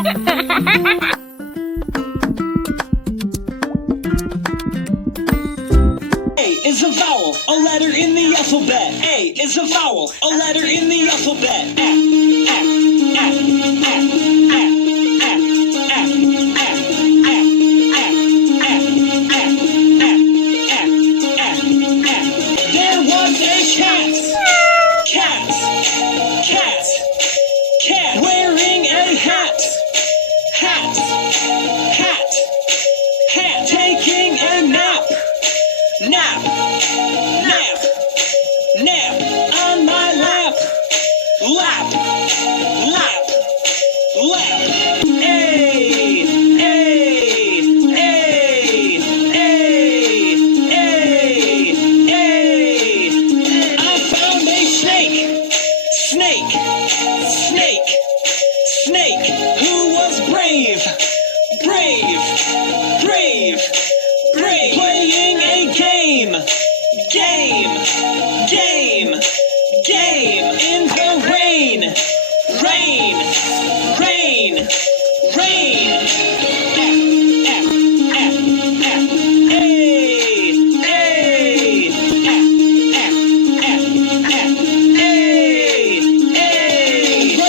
Is a vowel, a letter in the alphabet. A is a vowel, a letter in the alphabet. There was a cat, wearing a hat, taking a nap, on my lap. I found a snake, who was brave, playing a game in the rain.